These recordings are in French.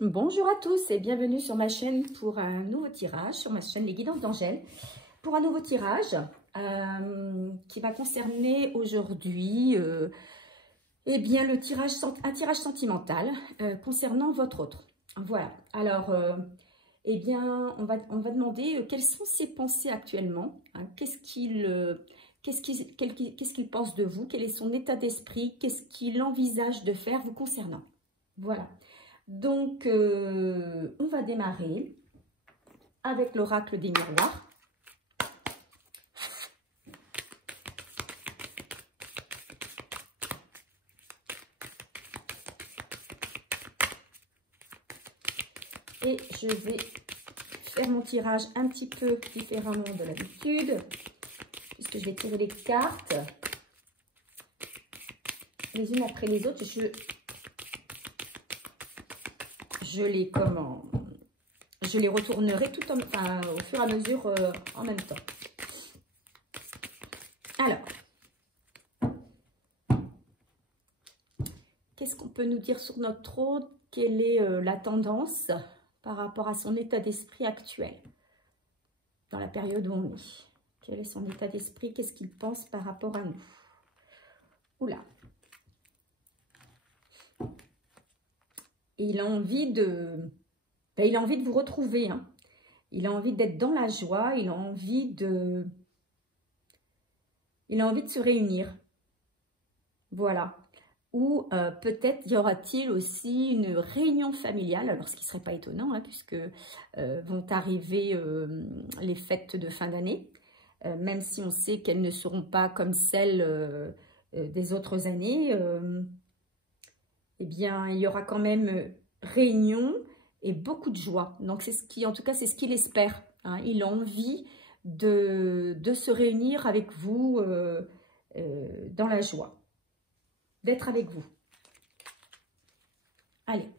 Bonjour à tous et bienvenue sur ma chaîne pour un nouveau tirage, sur ma chaîne Les Guidances d'Angèle, pour un nouveau tirage qui va concerner aujourd'hui eh bien, un tirage sentimental concernant votre autre. Voilà, alors eh bien, on va demander quelles sont ses pensées actuellement, hein, qu'est-ce qu'il pense de vous, quel est son état d'esprit, qu'est-ce qu'il envisage de faire vous concernant. Voilà. Donc, on va démarrer avec l'oracle des miroirs. Et je vais faire mon tirage un petit peu différemment de l'habitude, puisque je vais tirer les cartes les unes après les autres. Je les retournerai tout au fur et à mesure en même temps. Alors, qu'est-ce qu'on peut nous dire sur notre autre? Quelle est la tendance par rapport à son état d'esprit actuel dans la période où on est? Quel est son état d'esprit? Qu'est-ce qu'il pense par rapport à nous? Oula! Il a envie de vous retrouver, hein. Il a envie d'être dans la joie, il a envie de se réunir. Voilà. Ou peut-être y aura-t-il aussi une réunion familiale, alors ce qui ne serait pas étonnant, hein, puisque vont arriver les fêtes de fin d'année, même si on sait qu'elles ne seront pas comme celles des autres années. Eh bien, il y aura quand même réunion et beaucoup de joie. Donc, c'est ce qui, en tout cas, c'est ce qu'il espère, hein. Il a envie de se réunir avec vous dans la joie, d'être avec vous. Allez,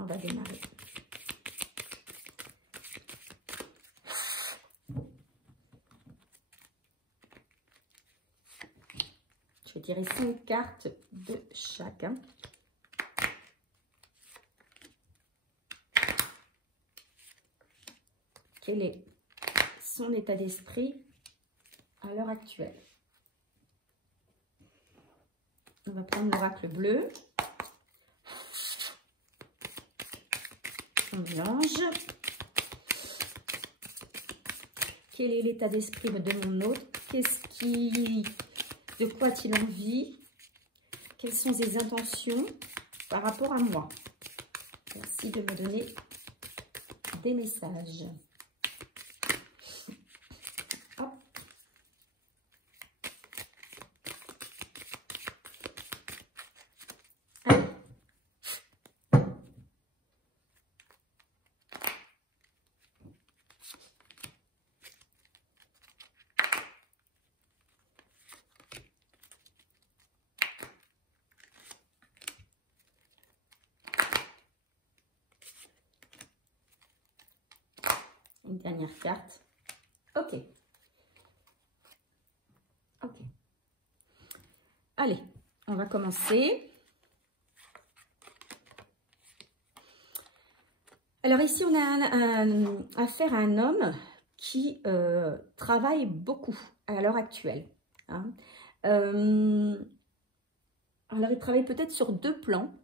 on va démarrer. Je vais tirer 5 cartes de chacun. Quel est son état d'esprit à l'heure actuelle? On va prendre l'oracle bleu. On mélange. Quel est l'état d'esprit de mon autre? De quoi a-t-il envie? Quelles sont ses intentions par rapport à moi? Merci de me donner des messages. Une dernière carte. Ok. Ok. Allez, on va commencer. Alors ici, on a affaire à un homme qui travaille beaucoup à l'heure actuelle, hein. Alors, il travaille peut-être sur 2 plans.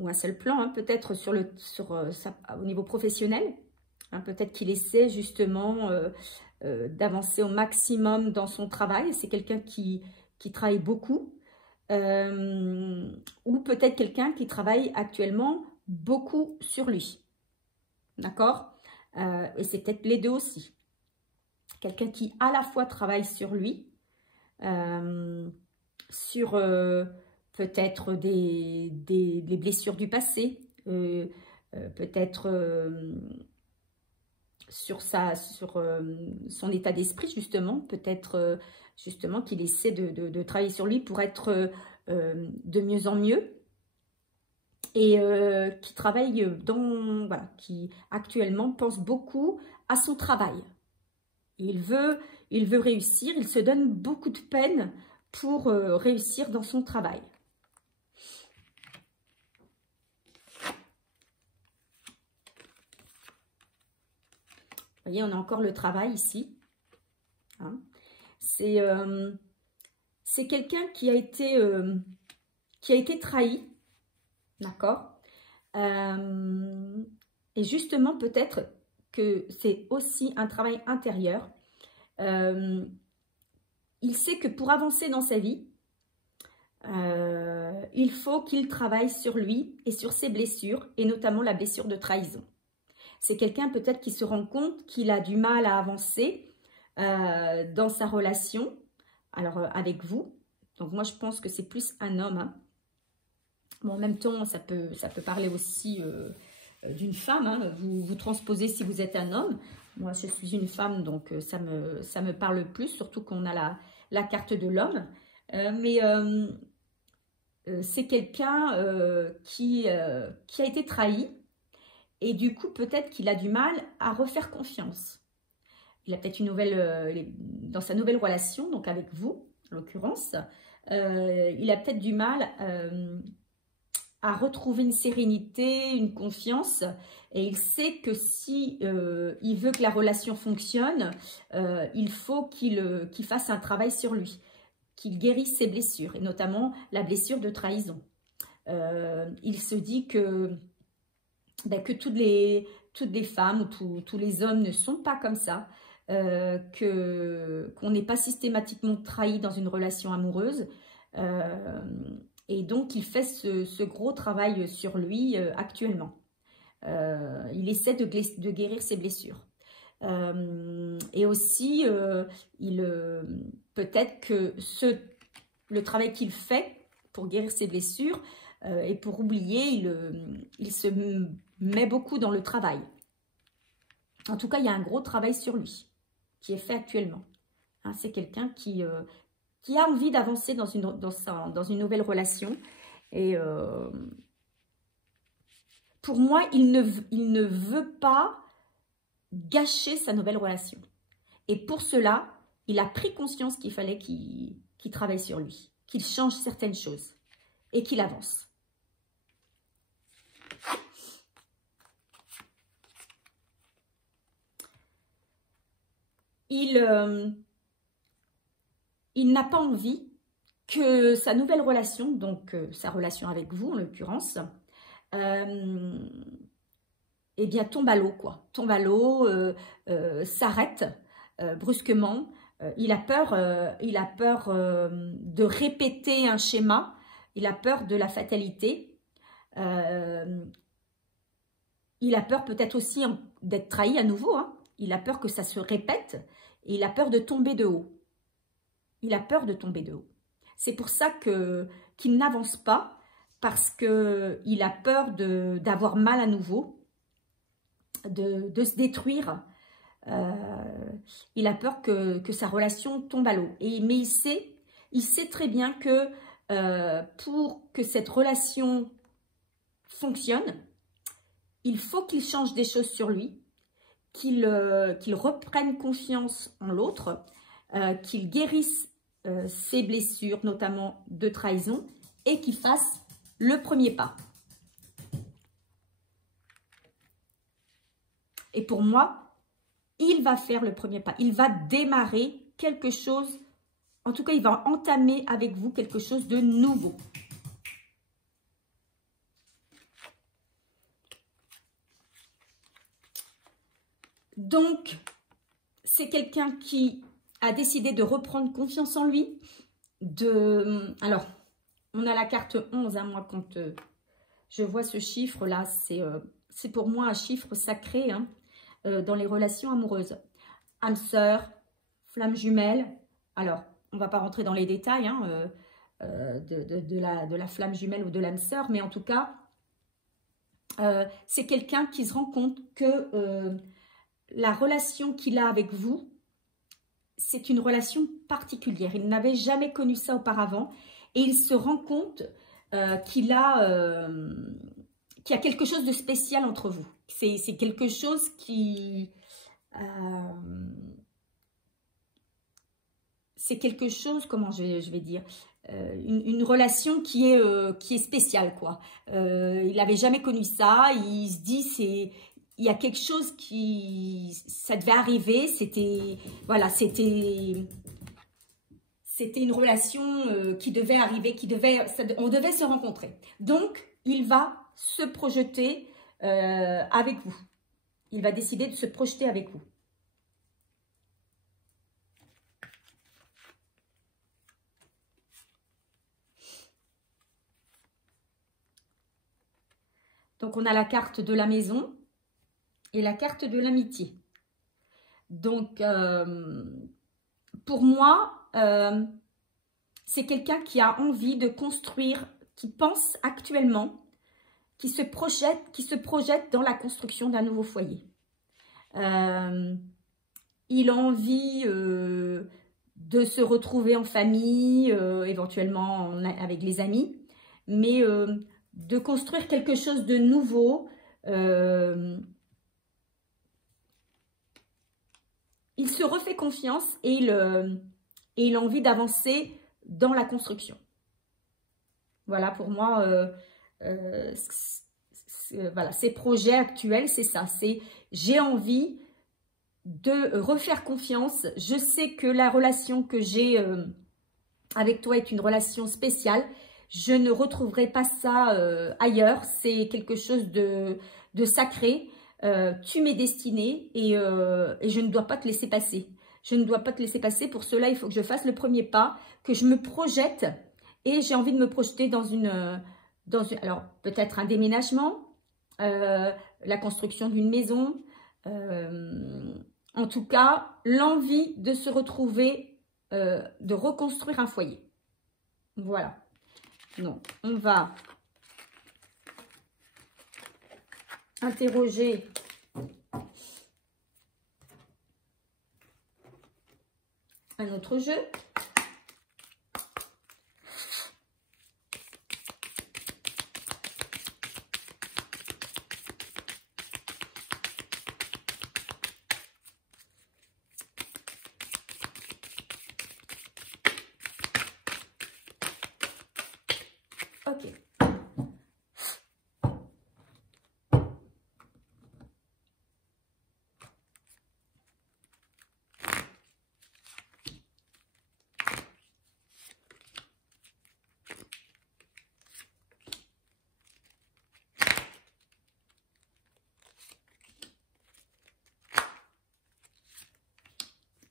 Ou un seul plan, hein, peut-être au niveau professionnel, hein, peut-être qu'il essaie justement d'avancer au maximum dans son travail. C'est quelqu'un qui travaille beaucoup, ou peut-être quelqu'un qui travaille actuellement beaucoup sur lui, d'accord? Et c'est peut-être les deux aussi. Quelqu'un qui à la fois travaille sur lui, sur peut-être des blessures du passé, peut-être sur son état d'esprit justement, peut-être justement qu'il essaie de travailler sur lui pour être de mieux en mieux, et qui travaille voilà, qui actuellement pense beaucoup à son travail. Il veut réussir, il se donne beaucoup de peine pour réussir dans son travail. voyez, on a encore le travail ici. Hein. C'est quelqu'un qui a été trahi, d'accord? Et justement, peut-être que c'est aussi un travail intérieur. Il sait que pour avancer dans sa vie, il faut qu'il travaille sur lui et sur ses blessures, et notamment la blessure de trahison. C'est quelqu'un peut-être qui se rend compte qu'il a du mal à avancer dans sa relation, alors avec vous. Donc moi je pense que c'est plus un homme. Hein. Bon, en même temps, ça peut parler aussi d'une femme. Hein. Vous transposez si vous êtes un homme. Moi je suis une femme, donc ça me parle plus, surtout qu'on a la carte de l'homme. Mais c'est quelqu'un qui a été trahi. Et du coup, peut-être qu'il a du mal à refaire confiance. Il a peut-être une nouvelle, dans sa nouvelle relation, donc avec vous, en l'occurrence, il a peut-être du mal à retrouver une sérénité, une confiance. Et il sait que si il veut que la relation fonctionne, il faut qu'il fasse un travail sur lui, qu'il guérisse ses blessures, et notamment la blessure de trahison. Il se dit que toutes les femmes ou tous les hommes ne sont pas comme ça, qu'on n'est pas systématiquement trahi dans une relation amoureuse. Et donc, il fait ce gros travail sur lui actuellement. Il essaie de guérir ses blessures. Et aussi, peut-être que le travail qu'il fait pour guérir ses blessures et pour oublier, il se met beaucoup dans le travail. En tout cas, il y a un gros travail sur lui qui est fait actuellement. Hein, c'est quelqu'un qui a envie d'avancer dans une nouvelle relation. Et pour moi, il ne veut pas gâcher sa nouvelle relation. Et pour cela, il a pris conscience qu'il fallait qu'il travaille sur lui, qu'il change certaines choses et qu'il avance. Il n'a pas envie que sa nouvelle relation, donc sa relation avec vous en l'occurrence, eh bien tombe à l'eau, quoi. Tombe à l'eau, s'arrête brusquement. Il a peur de répéter un schéma. Il a peur de la fatalité. Il a peur peut-être aussi d'être trahi à nouveau. Hein. Il a peur que ça se répète. Et il a peur de tomber de haut. Il a peur de tomber de haut. C'est pour ça qu'il n'avance pas, parce qu'il a peur d'avoir mal à nouveau, de se détruire. Il a peur que sa relation tombe à l'eau. Mais il sait très bien que pour que cette relation fonctionne, il faut qu'il change des choses sur lui, qu'il reprenne confiance en l'autre, qu'il guérisse ses blessures, notamment de trahison, et qu'il fasse le premier pas. Et pour moi, il va faire le premier pas. Il va démarrer quelque chose, en tout cas, il va entamer avec vous quelque chose de nouveau. Donc, c'est quelqu'un qui a décidé de reprendre confiance en lui. Alors, on a la carte 11. Hein, moi, quand je vois ce chiffre-là, c'est pour moi un chiffre sacré hein, dans les relations amoureuses. Âme sœur, flamme jumelle. Alors, on ne va pas rentrer dans les détails hein, de la flamme jumelle ou de l'âme sœur, mais en tout cas, c'est quelqu'un qui se rend compte que la relation qu'il a avec vous, c'est une relation particulière. Il n'avait jamais connu ça auparavant et il se rend compte qu'il y a quelque chose de spécial entre vous. C'est quelque chose qui... c'est quelque chose, comment je vais dire, une relation qui est spéciale, quoi. Il n'avait jamais connu ça, il se dit, il y a quelque chose ça devait arriver, voilà, c'était une relation qui devait arriver, on devait se rencontrer. Donc, il va se projeter avec vous. Il va décider de se projeter avec vous. Donc, on a la carte de la maison et la carte de l'amitié. Donc, pour moi, c'est quelqu'un qui a envie de construire, qui pense actuellement, qui se projette dans la construction d'un nouveau foyer. Il a envie de se retrouver en famille, éventuellement avec les amis, mais de construire quelque chose de nouveau. Il se refait confiance et il a envie d'avancer dans la construction. Voilà, pour moi, voilà, ces projets actuels, c'est ça. C'est j'ai envie de refaire confiance. Je sais que la relation que j'ai avec toi est une relation spéciale. Je ne retrouverai pas ça ailleurs. C'est quelque chose de sacré. Tu m'es destiné et je ne dois pas te laisser passer. Je ne dois pas te laisser passer. Pour cela, il faut que je fasse le premier pas, que je me projette. Et j'ai envie de me projeter dans alors peut-être un déménagement, la construction d'une maison, en tout cas, l'envie de se retrouver, de reconstruire un foyer. Voilà. Donc, on va interroger un autre jeu. Ok.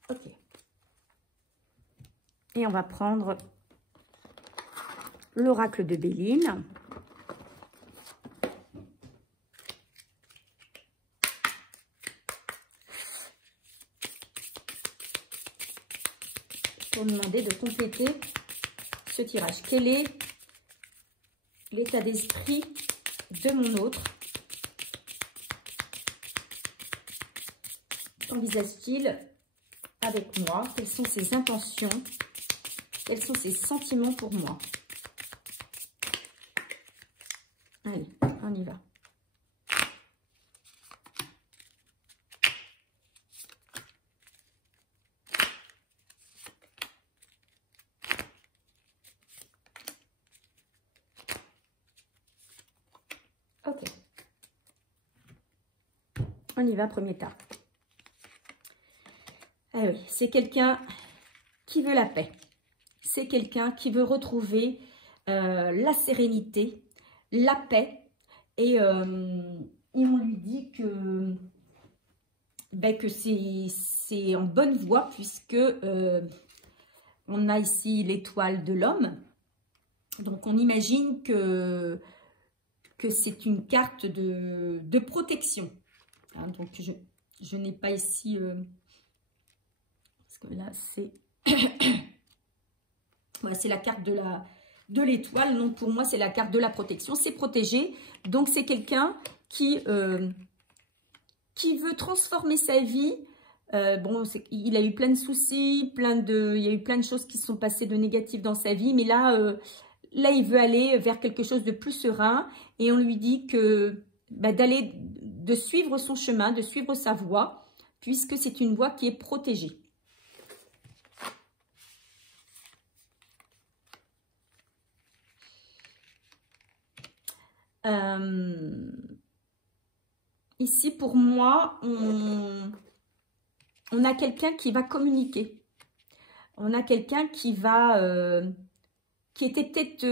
Ok. Et on va prendre l'oracle de Béline. Pour me demander de compléter ce tirage. Quel est l'état d'esprit de mon autre? Qu'envisage-t-il avec moi? Quelles sont ses intentions? Quels sont ses sentiments pour moi? Allez, on y va. Ok. On y va, premier tas. Ah oui, c'est quelqu'un qui veut la paix. C'est quelqu'un qui veut retrouver la sérénité, la paix. Et on lui dit que, que c'est en bonne voie puisque on a ici l'étoile de l'homme. Donc, on imagine que c'est une carte de protection. Hein, donc, je n'ai pas ici... parce que là, c'est... voilà, c'est la carte de l'étoile. Donc, pour moi, c'est la carte de la protection. C'est protégé. Donc, c'est quelqu'un qui veut transformer sa vie. Bon, il a eu plein de soucis, il y a eu plein de choses qui se sont passées de négatives dans sa vie. Mais là, il veut aller vers quelque chose de plus serein. Et on lui dit que de suivre son chemin, de suivre sa voie, puisque c'est une voie qui est protégée. ici, pour moi, on a quelqu'un qui va communiquer. On a quelqu'un qui va... qui était peut-être...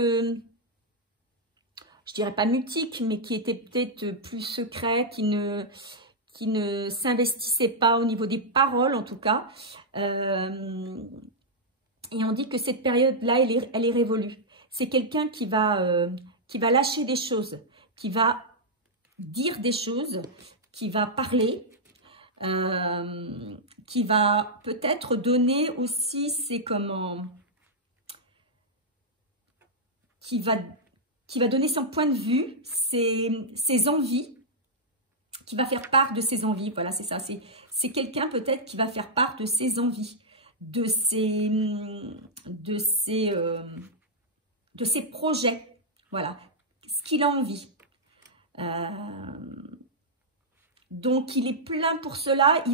je dirais pas mutique, mais qui était peut-être plus secret, qui ne s'investissait pas au niveau des paroles, en tout cas. Et on dit que cette période-là, elle est révolue. C'est quelqu'un qui va lâcher des choses, qui va dire des choses, qui va parler, qui va peut-être donner aussi ses comment... qui va donner son point de vue, ses envies, qui va faire part de ses envies. Voilà, c'est ça. C'est quelqu'un peut-être qui va faire part de ses envies, de ses projets. Voilà, ce qu'il a envie. Donc, il est plein pour cela.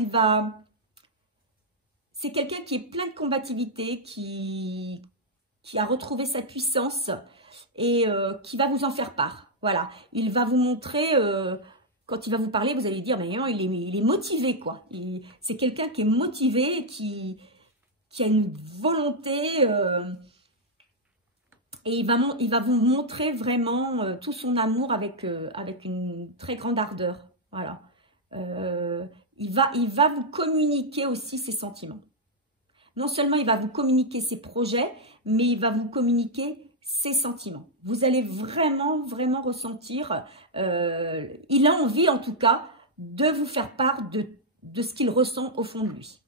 C'est quelqu'un qui est plein de combativité, qui a retrouvé sa puissance et qui va vous en faire part. Voilà, il va vous montrer... quand il va vous parler, vous allez dire, mais non, il est motivé, quoi. C'est quelqu'un qui est motivé, qui a une volonté, et il va vous montrer vraiment tout son amour avec une très grande ardeur. Voilà. Il va vous communiquer aussi ses sentiments. Non seulement il va vous communiquer ses projets, mais il va vous communiquer ses sentiments. Vous allez vraiment, vraiment ressentir, il a envie en tout cas de vous faire part de ce qu'il ressent au fond de lui.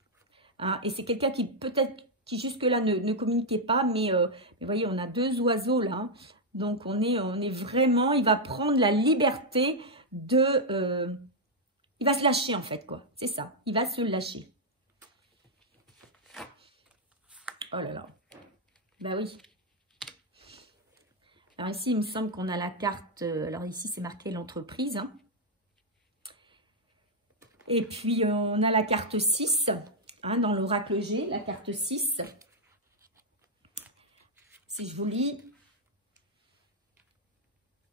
Hein, et c'est quelqu'un qui peut-être, qui jusque-là ne communiquait pas, mais vous voyez, on a deux oiseaux là. Hein, donc on est vraiment, il va prendre la liberté de... il va se lâcher en fait, quoi. C'est ça, il va se lâcher. Oh là là. Bah oui. Alors ici, il me semble qu'on a la carte... alors ici, c'est marqué l'entreprise. Hein. Et puis, on a la carte 6. Hein, dans l'oracle G, la carte 6. Si je vous lis.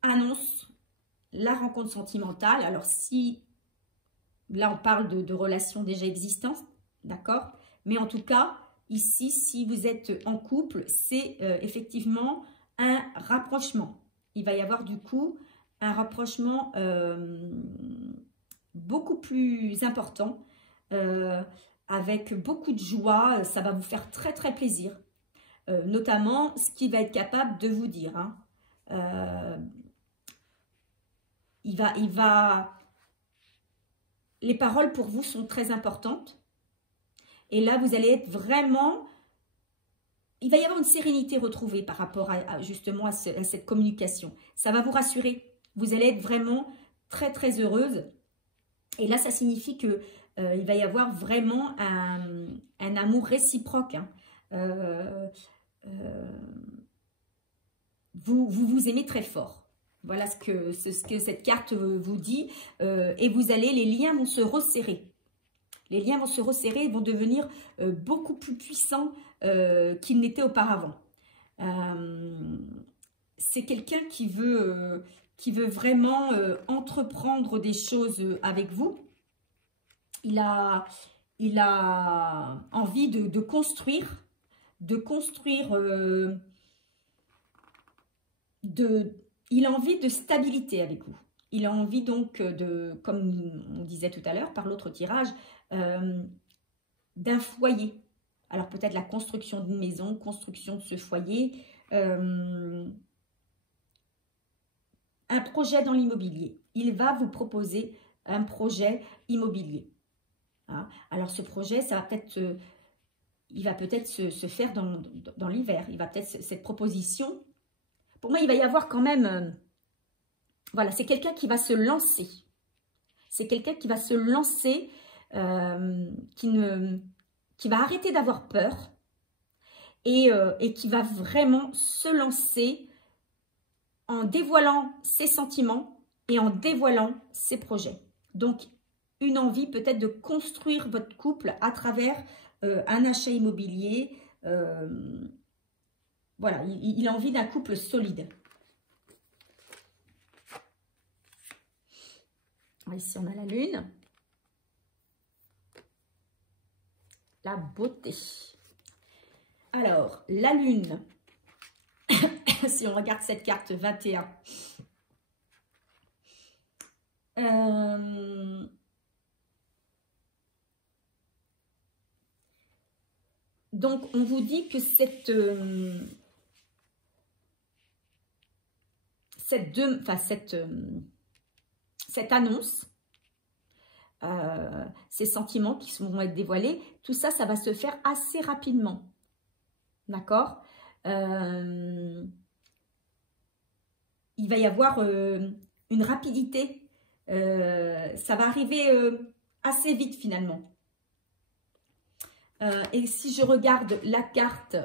Annonce la rencontre sentimentale. Alors, si... Là, on parle de relations déjà existantes. D'accord? Mais en tout cas, ici, si vous êtes en couple, c'est effectivement... un rapprochement. Il va y avoir du coup un rapprochement beaucoup plus important, avec beaucoup de joie. Ça va vous faire très très plaisir, notamment ce qu'il va être capable de vous dire. Hein. Les paroles pour vous sont très importantes. Et là, vous allez être vraiment... Il va y avoir une sérénité retrouvée par rapport justement à cette communication. Ça va vous rassurer. Vous allez être vraiment très, très heureuse. Et là, ça signifie que il va y avoir vraiment un amour réciproque. Hein. Vous aimez très fort. Voilà ce que cette carte vous dit. Et les liens vont se resserrer. Les liens vont se resserrer et vont devenir beaucoup plus puissants qu'ils n'étaient auparavant. C'est quelqu'un qui veut vraiment entreprendre des choses avec vous. Il a envie de construire, il a envie de stabilité avec vous. Il a envie donc comme on disait tout à l'heure par l'autre tirage, d'un foyer. Alors peut-être la construction d'une maison, construction de ce foyer, un projet dans l'immobilier. Il va vous proposer un projet immobilier. Hein. Alors ce projet, ça va peut-être, il va peut-être se faire dans l'hiver. Il va peut-être cette proposition. Pour moi, il va y avoir quand même, voilà, c'est quelqu'un qui va se lancer. C'est quelqu'un qui va se lancer, qui va arrêter d'avoir peur et qui va vraiment se lancer en dévoilant ses sentiments et en dévoilant ses projets. Donc, une envie peut-être de construire votre couple à travers un achat immobilier. Voilà, il a envie d'un couple solide. Ici, on a la lune. La beauté. Alors, la lune, si on regarde cette carte 21, donc on vous dit que cette annonce, ces sentiments qui vont être dévoilés, tout ça, ça va se faire assez rapidement. D'accord? Il va y avoir une rapidité. Ça va arriver assez vite finalement. Et si je regarde la carte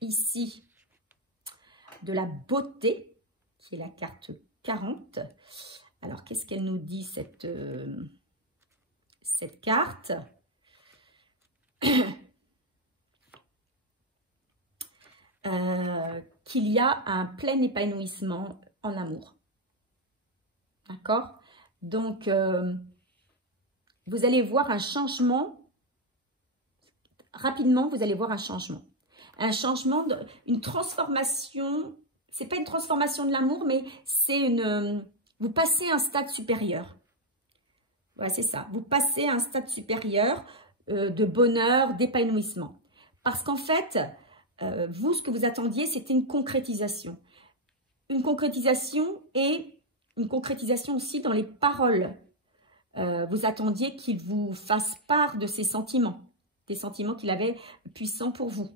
ici de la beauté, qui est la carte 40, alors qu'est-ce qu'elle nous dit cette carte? Qu'il y a un plein épanouissement en amour. D'accord? Donc, vous allez voir un changement. Rapidement, vous allez voir un changement. Un changement, une transformation. C'est pas une transformation de l'amour, mais c'est une... Vous passez à un stade supérieur. Voilà, c'est ça. Vous passez à un stade supérieur de bonheur, d'épanouissement. Parce qu'en fait... vous, ce que vous attendiez, c'était une concrétisation. Une concrétisation et une concrétisation aussi dans les paroles. Vous attendiez qu'il vous fasse part de ses sentiments, des sentiments qu'il avait puissants pour vous.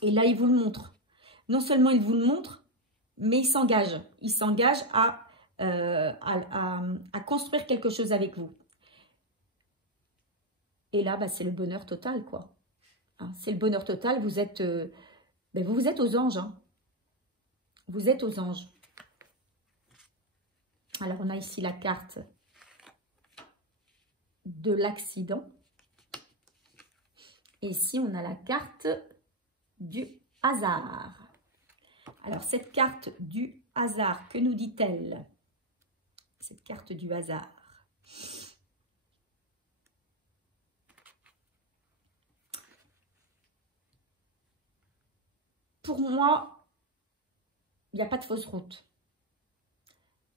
Et là, il vous le montre. Non seulement il vous le montre, mais il s'engage. Il s'engage à construire quelque chose avec vous. Et là, bah, c'est le bonheur total, quoi. C'est le bonheur total, vous êtes aux anges. Hein. Vous êtes aux anges. Alors, on a ici la carte de l'accident. Et ici, on a la carte du hasard. Alors, cette carte du hasard, que nous dit-elle? Cette carte du hasard. Pour moi, il n'y a pas de fausse route.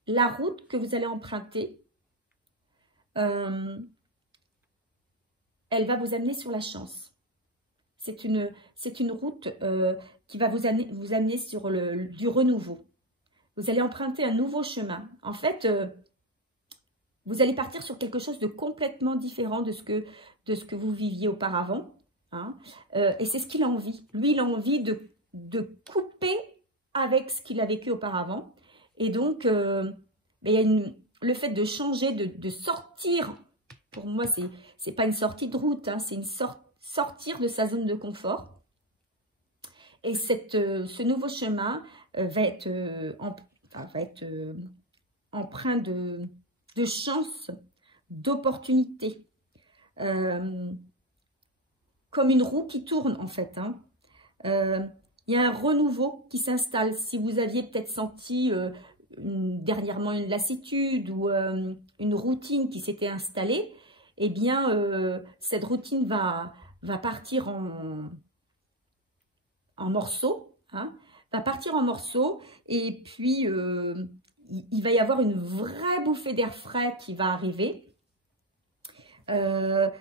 La route que vous allez emprunter, elle va vous amener sur la chance. C'est une route qui va vous amener sur du renouveau. Vous allez emprunter un nouveau chemin. En fait, vous allez partir sur quelque chose de complètement différent de ce que vous viviez auparavant. Hein. Et c'est ce qu'il a envie. Lui, il a envie de couper avec ce qu'il a vécu auparavant. Et donc, il y a le fait de changer, de sortir, pour moi, c'est pas une sortie de route, hein, c'est sortir de sa zone de confort. Et ce nouveau chemin va être empreint de chance, d'opportunité. Comme une roue qui tourne, en fait, hein. Il y a un renouveau qui s'installe. Si vous aviez peut-être senti dernièrement une lassitude ou une routine qui s'était installée, eh bien, cette routine va partir en morceaux, hein, va partir en morceaux, et puis il va y avoir une vraie bouffée d'air frais qui va arriver, un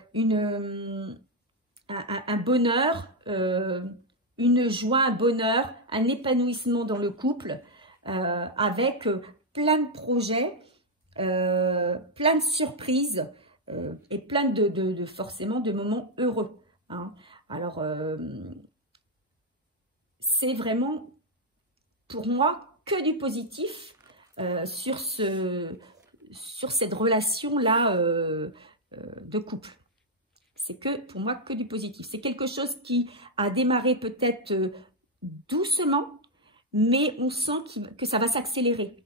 bonheur, une joie, un bonheur, un épanouissement dans le couple, avec plein de projets, plein de surprises et plein de forcément de moments heureux. Hein. Alors, c'est vraiment pour moi que du positif sur cette relation-là de couple. C'est que pour moi que du positif. C'est quelque chose qui a démarré peut-être doucement, mais on sent que ça va s'accélérer.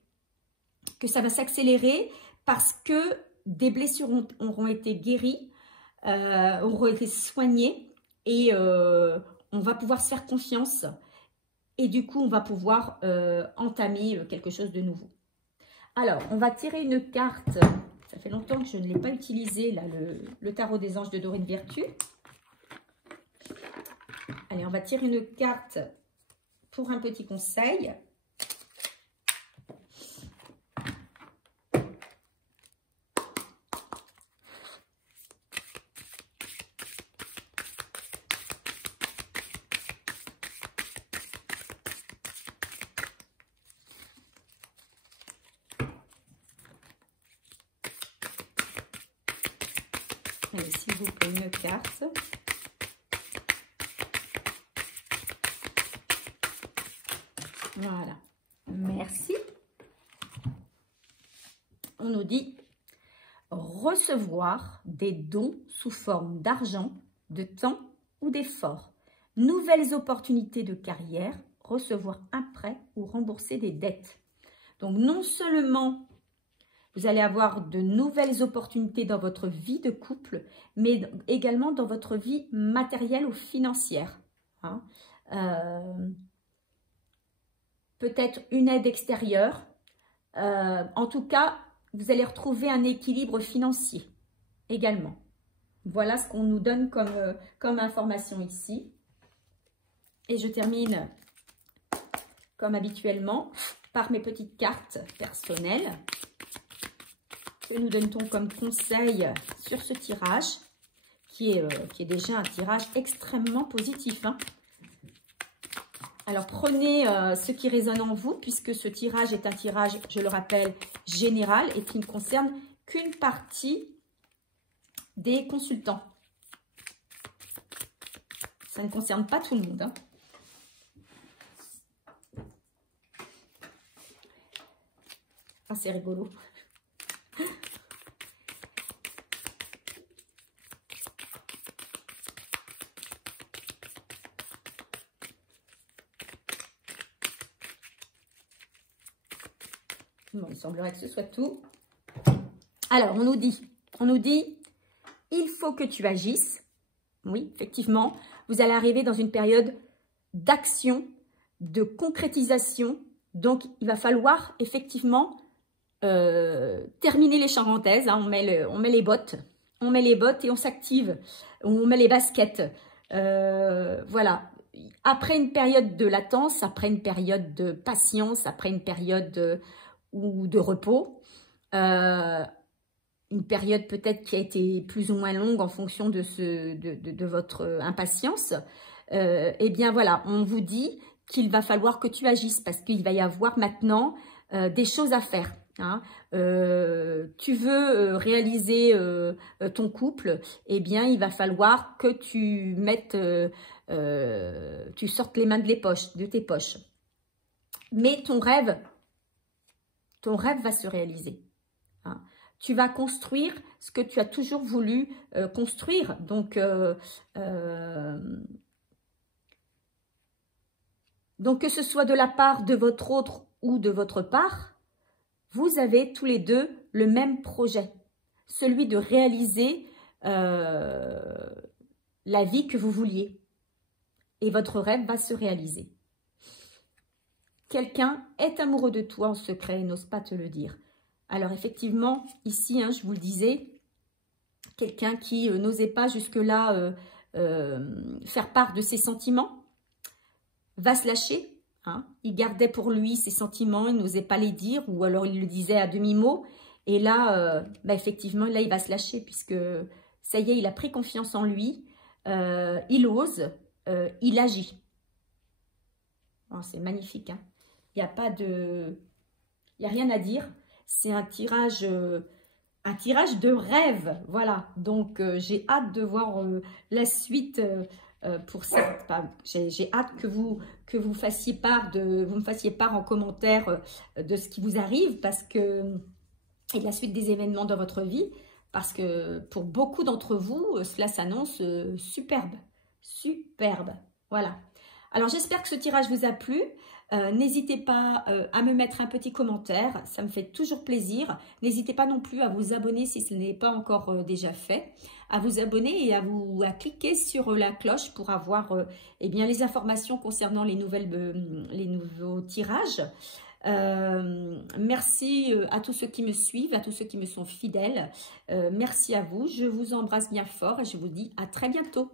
Que ça va s'accélérer parce que des blessures auront été guéries, auront été soignées, et on va pouvoir se faire confiance. Et du coup, on va pouvoir entamer quelque chose de nouveau. Alors, on va tirer une carte. Ça fait longtemps que je ne l'ai pas utilisé, là, le tarot des anges de Dorine Virtue. Allez, on va tirer une carte pour un petit conseil. Allez, s'il vous plaît, une carte. Voilà. Merci. On nous dit recevoir des dons sous forme d'argent, de temps ou d'efforts. Nouvelles opportunités de carrière, recevoir un prêt ou rembourser des dettes. Donc, non seulement vous allez avoir de nouvelles opportunités dans votre vie de couple, mais également dans votre vie matérielle ou financière. Hein. Peut-être une aide extérieure. En tout cas, vous allez retrouver un équilibre financier également. Voilà ce qu'on nous donne comme information ici. Et je termine, comme habituellement, par mes petites cartes personnelles. Que nous donne-t-on comme conseil sur ce tirage, qui est déjà un tirage extrêmement positif, hein. Alors, prenez ce qui résonne en vous, puisque ce tirage est un tirage, je le rappelle, général et qui ne concerne qu'une partie des consultants. Ça ne concerne pas tout le monde, hein. Ah, c'est rigolo. Bon, il semblerait que ce soit tout. Alors, on nous dit, il faut que tu agisses. Oui, effectivement, vous allez arriver dans une période d'action, de concrétisation. Donc, il va falloir effectivement terminer les charentaises. Hein. On met les bottes. On met les bottes et on s'active. On met les baskets. Voilà. Après une période de latence, après une période de patience, après une période ou de repos, une période peut-être qui a été plus ou moins longue en fonction de votre impatience, eh bien voilà, on vous dit qu'il va falloir que tu agisses parce qu'il va y avoir maintenant des choses à faire. Hein. Tu veux réaliser ton couple, eh bien il va falloir que tu mettes, tu sortes les mains de tes poches. Mais ton rêve va se réaliser. Hein. Tu vas construire ce que tu as toujours voulu construire. Donc, que ce soit de la part de votre autre ou de votre part, vous avez tous les deux le même projet. Celui de réaliser la vie que vous vouliez. Et votre rêve va se réaliser. Quelqu'un est amoureux de toi en secret et n'ose pas te le dire. Alors effectivement, ici, hein, je vous le disais, quelqu'un qui n'osait pas jusque-là faire part de ses sentiments, va se lâcher. Hein. Il gardait pour lui ses sentiments, il n'osait pas les dire, ou alors il le disait à demi-mot. Et là, effectivement, là, il va se lâcher, puisque ça y est, il a pris confiance en lui, il ose, il agit. Oh, c'est magnifique, hein. Il n'y a pas de... Il n'y a rien à dire. C'est un tirage de rêve. Voilà. Donc, j'ai hâte de voir la suite pour cette... J'ai hâte que vous me fassiez part en commentaire de ce qui vous arrive et de la suite des événements dans votre vie. Parce que pour beaucoup d'entre vous, cela s'annonce superbe. Superbe. Voilà. Alors, j'espère que ce tirage vous a plu. N'hésitez pas à me mettre un petit commentaire, ça me fait toujours plaisir. N'hésitez pas non plus à vous abonner si ce n'est pas encore déjà fait, à vous abonner et à cliquer sur la cloche pour avoir eh bien, les informations concernant les nouveaux tirages. Merci à tous ceux qui me suivent, à tous ceux qui me sont fidèles. Merci à vous. Je vous embrasse bien fort et je vous dis à très bientôt.